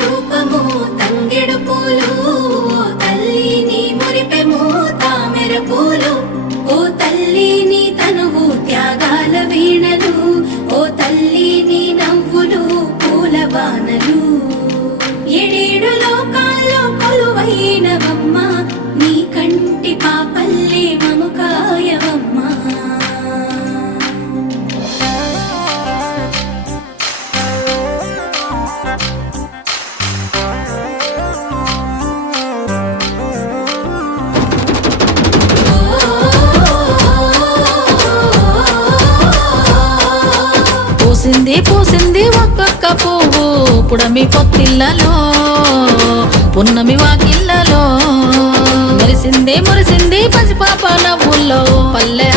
రూపము తంగెడు పూలు, ఓ తల్లి నీ మురిపెము తామెర పూలు. ఓ తల్లి నీ తనువు త్యాగాల వీణలు, ఓ తల్లి నీ నవ్వులు పూల బాణలు. ఏడేడు లోకాల్లో కొలువైనవమ్మ, నీ కంటి పాపల్లే మము కాయవమ్మా. పూసింది పూసింది ఒక్కొక్క పువ్వు పుడమి పొత్తిళ్ళలో, పున్నమి వాకిళ్ళలో. మురిసింది మురిసింది పసిపాప నవ్వుల్లో, పల్లె